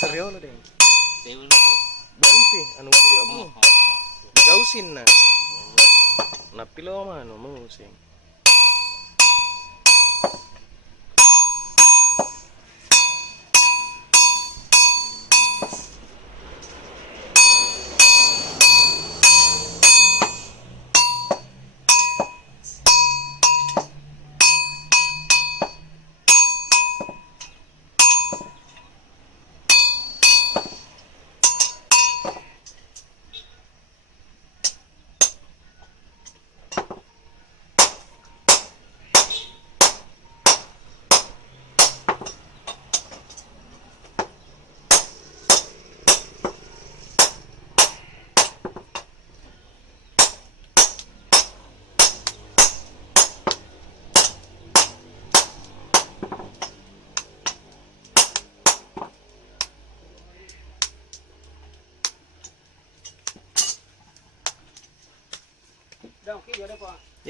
serius deh. Dewi lu. Bampi anu dia Oh, mu. oh, oh. Digausin na. Napi lo mano mengusing.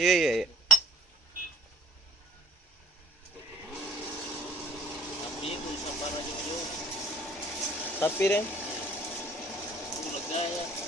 Iya iya iya. Tapi itu sabar aja dulu. Tapi deh Itu lega ya.